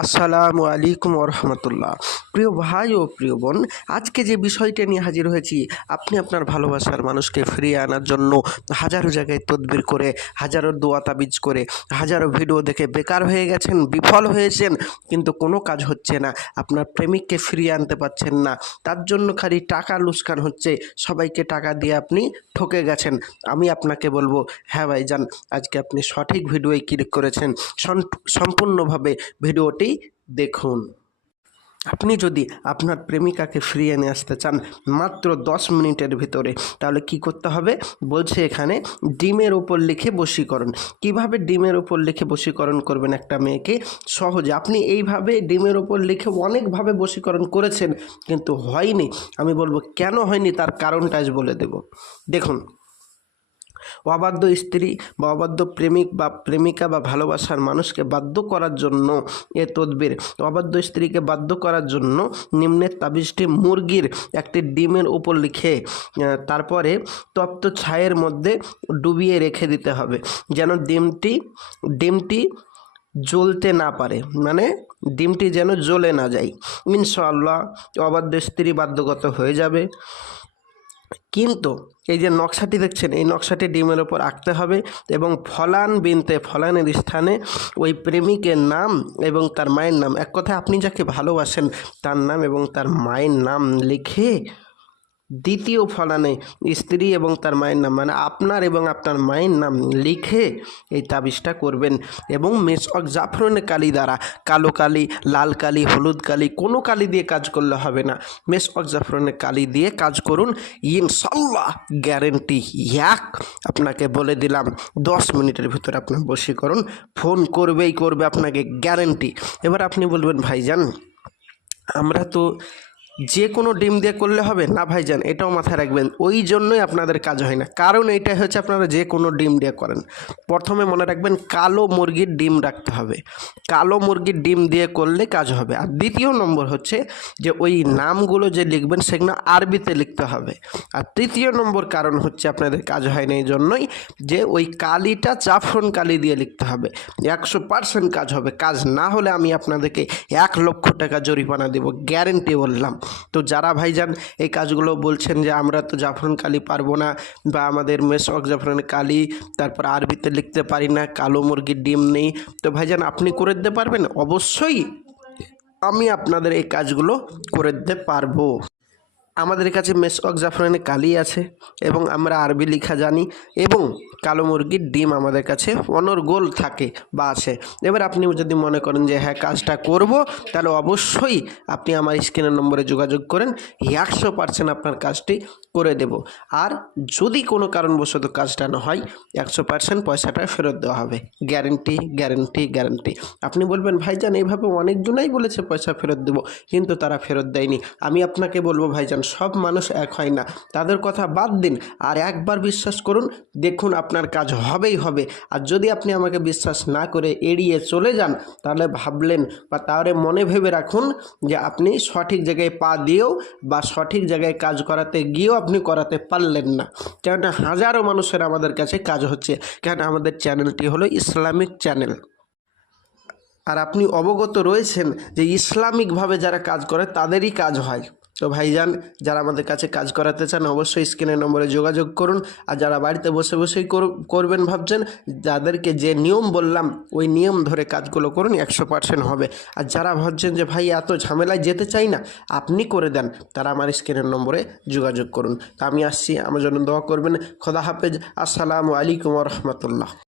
আসসালামু আলাইকুম রহমতুল্লাহ প্রিয় ভাই ও প্রিয় বোন, আজকে যে বিষয়টা নিয়ে হাজির হয়েছি, আপনি আপনার ভালোবাসার মানুষকে ফিরিয়ে আনার জন্য হাজারো জায়গায় তদবির করে, হাজারো দোয়া তাবিজ করে, হাজারো ভিডিও দেখে বেকার হয়ে গেছেন, বিফল হয়েছেন, কিন্তু কোনো কাজ হচ্ছে না, আপনার প্রেমিককে ফিরিয়ে আনতে পারছেন না, তার জন্য খালি টাকা লুস্কান হচ্ছে, সবাইকে টাকা দিয়ে আপনি ঠকে গেছেন। আমি আপনাকে বলব হ্যাঁ ভাইজান, আজকে আপনি সঠিক ভিডিওয় ক্লিক করেছেন সম্পূর্ণভাবে ভিডিওটি দেখুন। আপনি যদি আপনার প্রেমিকাকে ফিরিয়ে নিয়ে আসতে চান মাত্র দশ মিনিটের ভিতরে, তাহলে কি করতে হবে? বলছে এখানে ডিমের ওপর লিখে বশীকরণ। কীভাবে ডিমের ওপর লিখে বশীকরণ করবেন একটা মেয়েকে? সহজে। আপনি এইভাবে ডিমের ওপর লিখে অনেকভাবে বশীকরণ করেছেন, কিন্তু হয়নি। আমি বলব, কেন হয়নি? তার কারণটা বলে দেব। দেখুন অবাধ্য স্ত্রী বা অবাধ্য প্রেমিক বা প্রেমিকা বা ভালোবাসার মানুষকে বাধ্য করার জন্য এ তদবির। অবাধ্য স্ত্রীকে বাধ্য করার জন্য নিম্নের তাবিজটি মুরগির একটি ডিমের উপর লিখে তারপরে তপ্ত ছায়ের মধ্যে ডুবিয়ে রেখে দিতে হবে যেন ডিমটি ডিমটি জ্বলতে না পারে। মানে ডিমটি যেন জ্বলে না যায়। ইনশাআল্লাহ অবাধ্য স্ত্রী বাধ্যগত হয়ে যাবে। কিন্তু এই যে নকশাটি দেখছেন, এই নকশাটি ডিমের ওপর আঁকতে হবে এবং ফলান বিনতে, ফলানের স্থানে ওই প্রেমিকের নাম এবং তার মায়ের নাম। এক কথায় আপনি যাকে ভালোবাসেন, তার নাম এবং তার মায়ের নাম লিখে দ্বিতীয় ফলানে স্ত্রী এবং তার মায়ের নাম মানে আপনার এবং আপনার মায়ের নাম লিখে এই তাবিজটা করবেন। এবং মেসক জাফরনের কালি দ্বারা কালো কালি, লাল কালি, হলুদ কালি, কোনো কালি দিয়ে কাজ করলে হবে না। মেসক জাফরনের কালি দিয়ে কাজ করুন। ইনশাল্লাহ গ্যারেন্টি এক। আপনাকে বলে দিলাম, দশ মিনিটের ভিতরে আপনার বশীকরণ ফোন করবেই করবে আপনাকে গ্যারেন্টি। এবার আপনি বলবেন, ভাইজান, আমরা তো যে কোনো ডিম দিয়ে করলে হবে? না ভাইজান, এটাও মাথায় রাখবেন, ওই জন্যই আপনাদের কাজ হয় না। কারণ এইটাই হচ্ছে আপনারা যে কোনো ডিম দিয়ে করেন। প্রথমে মনে রাখবেন, কালো মুরগির ডিম রাখতে হবে। কালো মুরগির ডিম দিয়ে করলে কাজ হবে। আর দ্বিতীয় নম্বর হচ্ছে যে, ওই নামগুলো যে লিখবেন, সেগুলো আরবিতে লিখতে হবে। আর তৃতীয় নম্বর কারণ হচ্ছে আপনাদের কাজ হয় না এই জন্যই যে, ওই কালিটা চাফরন কালি দিয়ে লিখতে হবে। একশো পার্সেন্ট কাজ হবে। কাজ না হলে আমি আপনাদেরকে এক লক্ষ টাকা জরিমানা দেবো, গ্যারেন্টি বললাম। তো যারা ভাইজান এই কাজগুলো বলছেন যে আমরা তো জাফরান কালি পারব না বা আমাদের মেসক জাফরান কালি, তারপর আরবিতে লিখতে পারি না, কালো মুরগির ডিম নেই, তো ভাইজান আপনি করে দিতে পারবেন? অবশ্যই আমি আপনাদের এই কাজগুলো করে দিতে পারব। আমাদের কাছে মেসক জাফরানি কালি আছে এবং আমরা আরবি লিখা জানি এবং কালো মুরগির ডিম আমাদের কাছে অনর্গোল থাকে বা আছে। এবার আপনি যদি মনে করেন যে হ্যাঁ কাজটা করব, তাহলে অবশ্যই আপনি আমার স্ক্রিনের নম্বরে যোগাযোগ করেন। একশো পার্সেন্ট আপনার কাজটি করে দেব। আর যদি কোনো কারণবশত কাজটা না হয়, একশো পার্সেন্ট পয়সাটা ফেরত দেওয়া হবে। গ্যারেন্টি গ্যারেন্টি গ্যারেন্টি আপনি বলবেন, ভাইজান এইভাবে অনেকজনাই বলেছে পয়সা ফেরত দেবো, কিন্তু তারা ফেরত দেয়নি। আমি আপনাকে বলব, ভাইজান, সব মানুষ এক হয় না। তাদের কথা বাদ দিন আর একবার বিশ্বাস করুন, দেখুন আপনার কাজ হবেই হবে। আর যদি আপনি আমাকে বিশ্বাস না করে এড়িয়ে চলে যান, তাহলে ভাবলেন বা তাহলে মনে ভেবে রাখুন যে আপনি সঠিক জায়গায় পা দিয়েও বা সঠিক জায়গায় কাজ করাতে গিয়েও আপনি করাতে পারলেন না। কেননা হাজারো মানুষের আমাদের কাছে কাজ হচ্ছে। কেননা আমাদের চ্যানেলটি হলো ইসলামিক চ্যানেল। আর আপনি অবগত রয়েছেন যে ইসলামিকভাবে যারা কাজ করে, তাদেরই কাজ হয়। তো ভাইজান, যারা আমাদের কাছে কাজ করাতে চান অবশ্যই স্ক্রিনের নম্বরে যোগাযোগ করুন। আর যারা বাড়িতে বসে বসেই কর- করবেন ভাবছেন যাদেরকে যে নিয়ম বললাম, ওই নিয়ম ধরে কাজগুলো করুন, একশো পার্সেন্ট হবে। আর যারা ভাবছেন যে, ভাই, এত ঝামেলায় যেতে চাই না, আপনি করে দেন, তারা আমার স্ক্রিনের নম্বরে যোগাযোগ করুন। তা আমি আসছি, আমার জন্য দোয়া করবেন। খোদা হাফেজ। আসসালামু আলাইকুম রহমতুল্লাহ।